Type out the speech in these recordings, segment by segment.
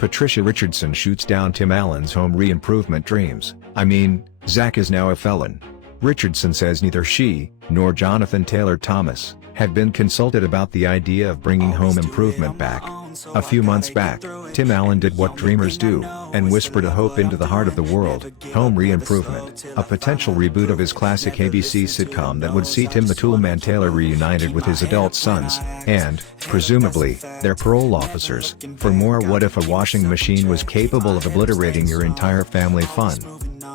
Patricia Richardson shoots down Tim Allen's home re-improvement dreams. I mean, Zach is now a felon. Richardson says neither she, nor Jonathan Taylor Thomas, had been consulted about the idea of bringing home improvement back. A few months back, Tim Allen did what dreamers do, and whispered a hope into the heart of the world: home re-improvement, a potential reboot of his classic ABC sitcom that would see Tim the Toolman Taylor reunited with his adult sons, and, presumably, their parole officers, for more What If a Washing Machine Was Capable of Obliterating Your Entire Family fun.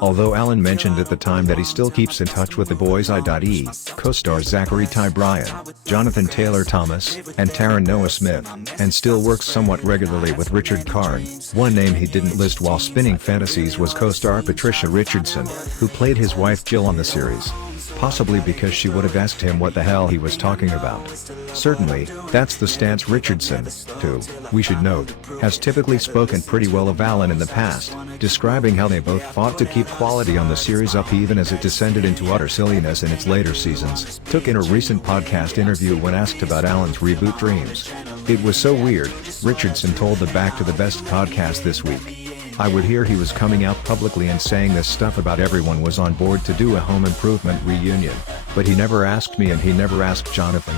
Although Allen mentioned at the time that he still keeps in touch with the boys I.E., co-stars Zachery Ty Bryan, Jonathan Taylor Thomas, and Taran Noah Smith, and still works somewhat regularly with Richard Karn. One name he didn't list while spinning Fantasies was co-star Patricia Richardson, who played his wife Jill on the series. Possibly because she would have asked him what the hell he was talking about. Certainly, that's the stance Richardson, who, we should note, has typically spoken pretty well of Allen in the past, describing how they both fought to keep quality on the series up even as it descended into utter silliness in its later seasons, took in a recent podcast interview when asked about Allen's reboot dreams. "It was so weird," Richardson told the Back to the Best podcast this week. "I would hear he was coming out publicly and saying this stuff about everyone was on board to do a home improvement reunion, but he never asked me and he never asked Jonathan.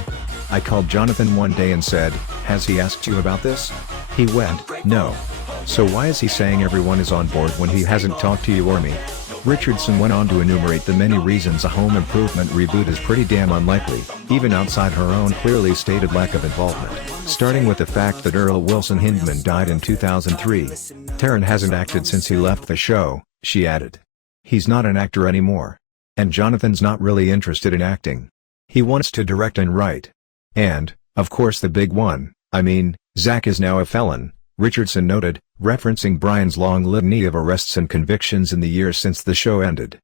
I called Jonathan one day and said, 'Has he asked you about this?' He went, 'No.' So why is he saying everyone is on board when he hasn't talked to you or me?" Richardson went on to enumerate the many reasons a home improvement reboot is pretty damn unlikely, even outside her own clearly stated lack of involvement, starting with the fact that Earl Wilson Hindman died in 2003. "Taran hasn't acted since he left the show," she added. "He's not an actor anymore. And Jonathan's not really interested in acting. He wants to direct and write. And, of course the big one, I mean, Zach is now a felon," Richardson noted, referencing Bryan's long litany of arrests and convictions in the years since the show ended.